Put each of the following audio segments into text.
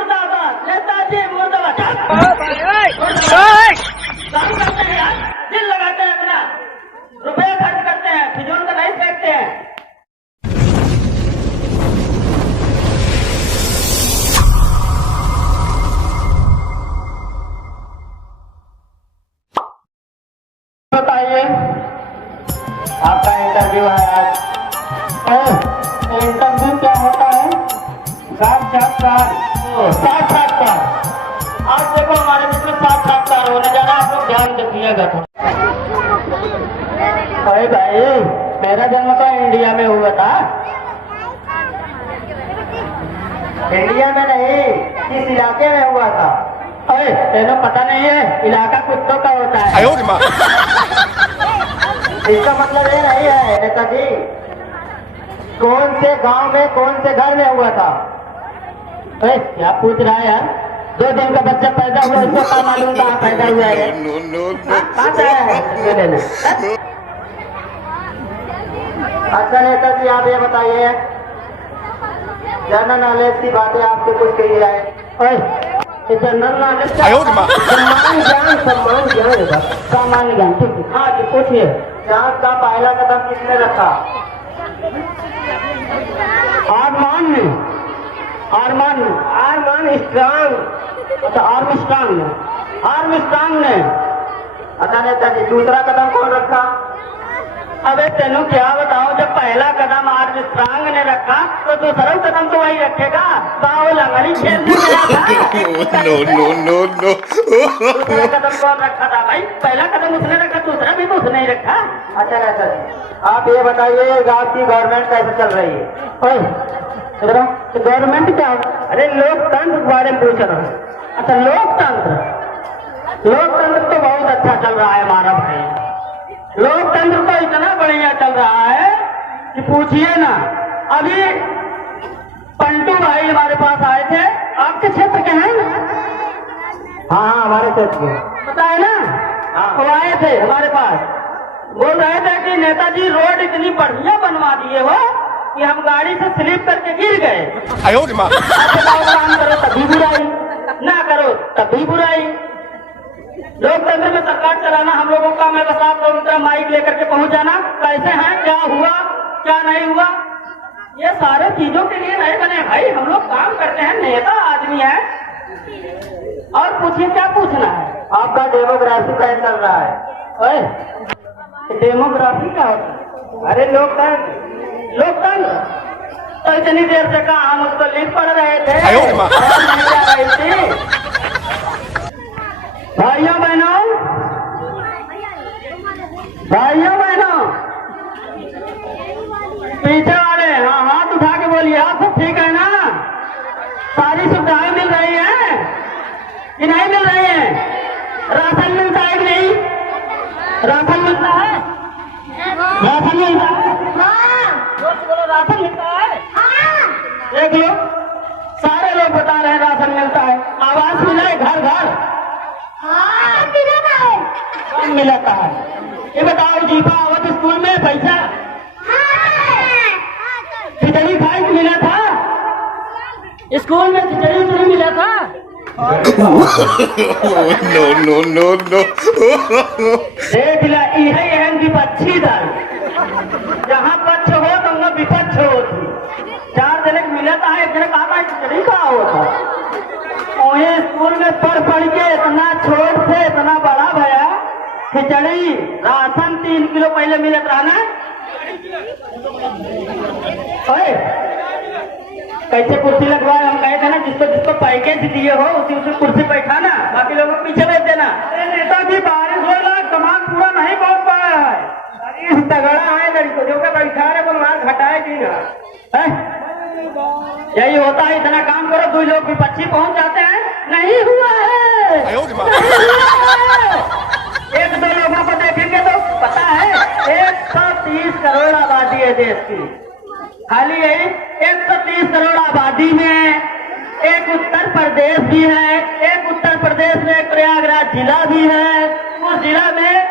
मुर्दाबाद, नेताजी मुर्दाबाद। काम करते हैं यार, दिल लगाते हैं अपना, रुपये खर्च करते हैं, फिजूल का नहीं फेंकते हैं। बताइए, आपका इंटरव्यू है आज। इंटरव्यू क्या होता है? साक्षात्कार। आज देखो हमारे बीच में साक्षात्कार होने जा रहा है, आप लोग ध्यान दीजिएगा। अरे भाई, मेरा जन्म तो इंडिया में हुआ था। इंडिया में नहीं, किस इलाके में हुआ था? अरे तेरे पता नहीं है, इलाका कुत्तों का होता है। इसका मतलब ये नहीं है नेताजी, कौन से गांव में कौन से घर में हुआ था? अरे क्या पूछ रहा है यार? 2 दिन का बच्चा पैदा हुआ, इसको क्या मालूम कहाँ पैदा हुआ है? कहाँ से आया है लेने? अच्छा नेताजी, आप ये बताइए, जनरल नॉलेज की बातें आपसे कुछ कही जाए। जनरल नॉलेज सम्मान ज्ञान सामान्य ज्ञान, ठीक है। हाँ जी, पूछिए। चांद का पहला कदम किसने रखा? आर्मस्ट्रांग ने। अच्छा नेताजी, दूसरा कदम कौन रखा? अबे तेनू क्या बताओ, जब पहला कदम आर्मस्ट्रांग ने रखा तो दूसरा कदम तो वही रखेगा। बाहुल लंगड़ी खेलने नो। दूसरा कदम कौन रखा था भाई? पहला कदम उसने रखा, दूसरा भी तो उसने ही रखा। अच्छा नेताजी, आप ये बताइए, गाँव की गवर्नमेंट कैसे चल रही है? गवर्नमेंट क्या? अरे लोकतंत्र के बारे में पूछ रहा हूँ। अच्छा लोकतंत्र तो बहुत अच्छा चल रहा है हमारा भाई। लोकतंत्र तो इतना बढ़िया चल रहा है कि पूछिए ना। अभी पंटू भाई हमारे पास आए थे, आपके क्षेत्र के हैं? हाँ, हमारे क्षेत्र के, पता है ना? हाँ, वो आए थे हमारे पास, बोल रहे थे कि नेताजी रोड इतनी बढ़िया बनवा दिए हो कि हम गाड़ी से स्लिप करके गिर गए। काम करो तभी बुराई, ना करो तभी बुराई। लोकतंत्र में सरकार चलाना हम लोगों का, मैं बस आप लोगों का माइक लेकर के पहुंच जाना, कैसे हैं, क्या हुआ, क्या नहीं हुआ, ये सारे चीजों के लिए नहीं बने भाई। हम लोग काम करते हैं, नेता आदमी है। और पूछिए, क्या पूछना है? आपका डेमोग्राफी कैसे चल रहा है? डेमोग्राफी क्या होता है? अरे लोकतंत्र तो इतनी देर से कहा हम उसको लिख पढ़ रहे थे। भाइयों बहनों, पीछे वाले हाँ हाथ उठा के बोलिए, आप सब ठीक है ना? सारी सुविधाएं मिल रही हैं कि नहीं मिल रही हैं? राशन मिलता है कि नहीं? राशन मिलता है? राशन मिलता है? बोलो, राशन मिलता है? देख लो, सारे लोग बता रहे हैं राशन मिलता है। आवाज मिला है घर घर? मिलता है। ये बताओ, जीपा आवत स्कूल में पैसा खिचड़ी खाई मिला था? स्कूल में खिचड़ी उचड़ी मिला था? नो। देख ला, यही एहन विपक्षी दल, जहाँ पक्ष हो तो वहाँ विपक्ष होती। 4 जने मिला था, 1 जने कहा खिचड़ी खा होता। वही स्कूल में पढ़ के इतना छोट से इतना बड़ा भया, खिचड़ी राशन 3 किलो पहले मिलत रहा ना। कैसे कुर्सी लगवाए? हम कहे थे ना, जिसको पैकेज दिए हो उसी कुर्सी बैठाना, बाकी लोगों को पीछे बैठ देना। अरे नेताजी, बारिश हो रहा, सामान पूरा नहीं पहुंच पाया है। अरे तगड़ा है लड़को जो के बैठा है, वो मार घटाएगी ना। यही होता है, इतना काम करो, 2 लोग विपक्षी पहुंच जाते हैं। नहीं हुआ है। 1-2 लोगों को देखेंगे तो पता है 130 करोड़ आबादी है देश की। खाली यही 130 करोड़ आबादी में एक उत्तर प्रदेश भी है, एक उत्तर प्रदेश में प्रयागराज जिला भी है, उस जिला में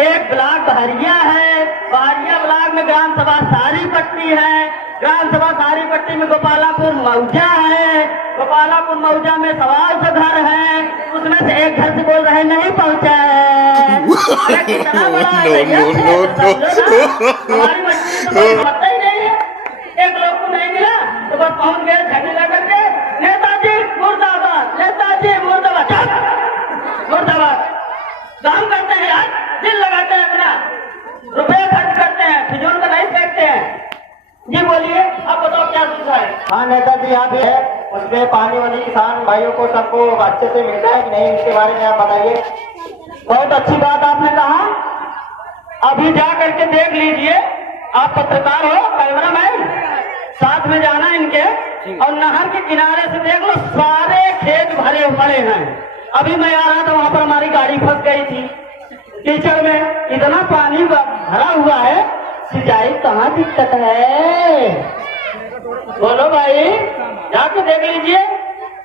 एक ब्लॉक बहरिया है, बहरिया ब्लॉक में ग्राम सभा सारी पट्टी है, ग्राम सभा सारी पट्टी में गोपालापुर मौजा है। गोपालापुर मौजा में 125 घर है, उसमें से एक घर से बोल रहे नहीं पहुंचा है। अरे कितना बड़ा है भैया, हमारी पट्टी में तो कोई पता ही नहीं है। एक लोग को नहीं मिला तो बस पहुंच गए झगड़ा करके, नेताजी मुर्दाबाद, नेताजी मुर्दाबाद, मुर्दाबाद। काम करते हैं यार, दिल लगाते हैं, अपना रुपए खर्च करते हैं, फिजूल का नहीं फेंकते हैं। जी बोलिए, आप बताओ क्या सुविधा है? हाँ नेताजी, यहाँ भी है, उसमें पानी वाली किसान भाइयों को सबको अच्छे से मिलता है कि नहीं, इसके बारे में आप बताइए। बहुत अच्छी बात आपने कहा, अभी जा करके देख लीजिए। आप पत्रकार हो, कैमरामैन, साथ में जाना इनके और नहर के किनारे से देख लो, सारे खेत भरे पड़े हैं। अभी मैं आ रहा था, वहां पर हमारी गाड़ी फंस गई थी कीचड़ में, इतना पानी भरा हुआ है, सिंचाई कहाँ दिक्कत है? बोलो भाई, जाके देख लीजिए।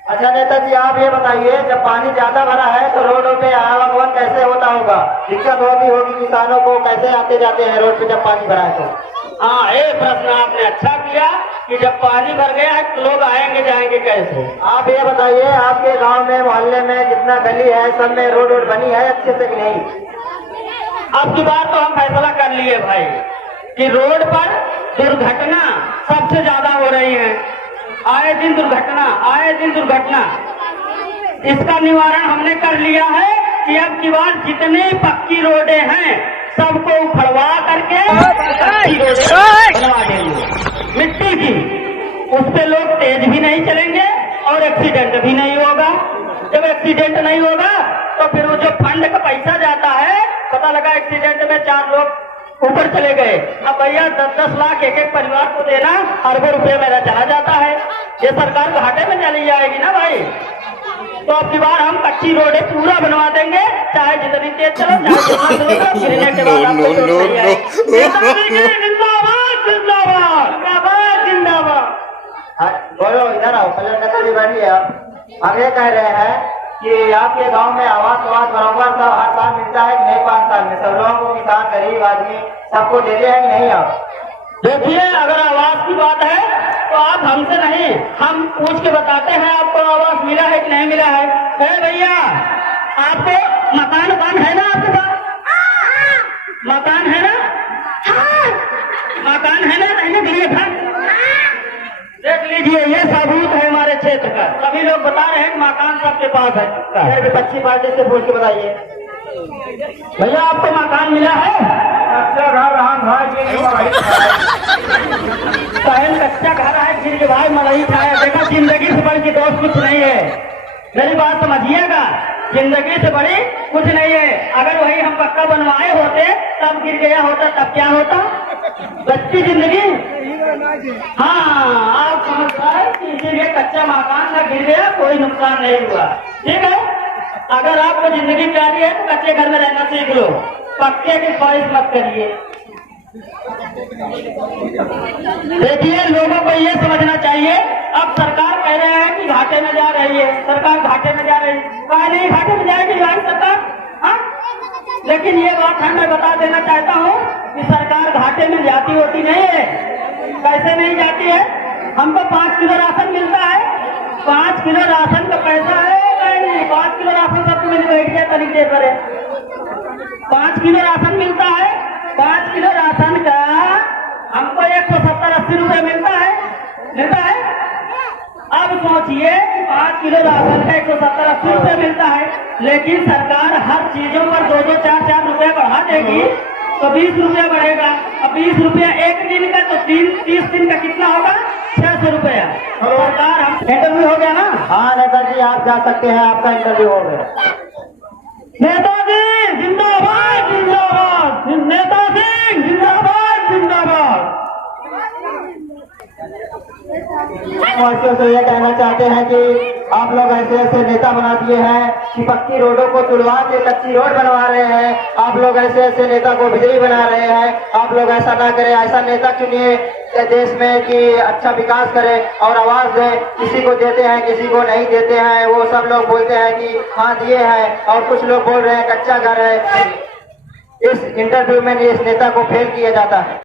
अच्छा नेताजी, आप ये बताइए, जब पानी ज्यादा भरा है तो रोडों पे आवागमन कैसे होता होगा? दिक्कत होगी किसानों को, कैसे आते जाते हैं रोड पे जब पानी भरा है तो? हाँ, एक प्रश्न आपने अच्छा किया कि जब पानी भर गया है तो लोग आएंगे जाएंगे कैसे? आप ये बताइए, आपके गांव में मोहल्ले में जितना गली है सब में रोड बनी है अच्छे से कि नहीं? अब की बार तो हम फैसला कर लिए भाई कि रोड पर दुर्घटना सबसे ज्यादा हो रही है। आए दिन दुर्घटना, आए दिन दुर्घटना। इसका निवारण हमने कर लिया है कि अब की बार जितनी पक्की रोडें हैं सबको उखड़वा करके पक्की रोडें बनवा देंगे, मिट्टी की। उस पे लोग तेज भी नहीं चलेंगे और एक्सीडेंट भी नहीं होगा। जब एक्सीडेंट नहीं होगा तो फिर वो जो फंड का पैसा जाता है, पता लगा एक्सीडेंट में 4 लोग ऊपर चले गए, अब भैया 10-10 लाख एक एक परिवार को देना, अरबों रुपये मेरा चला जाता है। ये सरकार घाटे में चली जाएगी ना भाई। तो अब की बार हम कच्ची रोडें पूरा बनवा देंगे, चाहे जितनी तेज चलो, चाहे जितना चलो, गिरने के बाद आपको चोट नहीं आएगी। जिंदाबाद, जिंदाबाद, जिंदाबाद, जिंदाबाद। बोलो, इधर आओ, पहले नेताजी बैठिए। आप आगे कह रहे हैं कि आपके गांव में आवास बराबर सब हर साल मिलता है कि नहीं? 5 साल में सब लोगों को, किसान, गरीब आदमी सबको देते हैं कि नहीं? आप देखिए, अगर आवास की बात है तो आप हमसे नहीं, हम पूछ के बताते हैं आपको आवास मिला है कि नहीं मिला है। भैया, आपको मकान है ना? आपके पास मकान है ना? मकान है ना? रहने के लिए था? देख लीजिए, ये सबूत है हमारे क्षेत्र का। सभी लोग बता रहे हैं कि मकान सबके पास है। फिर अच्छी बात से पूछ के बताइए भैया, आपको मकान मिला है? कच्चा घर कच्चा घर है, गिर के भाई मलई खाया। देखा, जिंदगी से बड़ी दोस्त कुछ नहीं है। मेरी बात समझिएगा, जिंदगी से बड़ी कुछ नहीं है। अगर वही हम पक्का बनवाए होते तब गिर गया होता, तब क्या होता? बच्ची जिंदगी। हाँ, आप समझ पाए कि इसीलिए कच्चा मकान का गिर गया, कोई नुकसान नहीं हुआ। ठीक है, अगर आपको जिंदगी प्यारी है तो कच्चे घर में रहना सीख लो, पक्के की ख्वाहिश मत करिए। देखिए, लोगों को ये समझना चाहिए, अब सरकार कह रहे हैं कि घाटे में जा रही है, सरकार घाटे में जा रही है। कहा नहीं घाटे में जाएगी भाई सरकार? हाँ, लेकिन ये बात मैं बता देना चाहता हूँ कि सरकार घाटे में जाती होती नहीं है। कैसे नहीं जाती है? हमको 5 किलो राशन मिलता है, 5 किलो राशन का पैसा है नहीं, 5 किलो राशन सबको मिल गया तरीके पर। 5 किलो राशन मिलता है, 5 किलो राशन का हमको 170-80 रुपए मिलता है। अब सोचिए, 5 किलो राशन का 170-80 रुपए मिलता है, लेकिन सरकार हर चीजों पर 2-2, 4-4 रुपए बढ़ा देगी तो 20 रुपया बढ़ेगा। अब 20 रुपया एक दिन का, तो 30 दिन का कितना होगा? 600 रुपया। सरकार, हम इंटरव्यू हो गया ना? हाँ नेताजी, आप जा सकते हैं, आपका इंटरव्यू हो गया। नेताजी जिंदाबाद, जिंदाबाद, नेताजी जिंदाबाद, जिंदाबाद। वासियों से यह कहना चाहते हैं कि आप लोग ऐसे ऐसे नेता बना दिए हैं कि पक्की रोडों को तुड़वा के कच्ची रोड बनवा रहे हैं। आप लोग ऐसे ऐसे नेता को विजयी बना रहे हैं। आप लोग ऐसा ना करें, ऐसा नेता चुनिए देश में कि अच्छा विकास करे और आवाज दे। किसी को देते हैं, किसी को नहीं देते हैं। वो सब लोग बोलते हैं कि हाँ दिए हैं, और कुछ लोग बोल रहे हैं कच्चा घर है। इस इंटरव्यू में इस नेता को फेल किया जाता है।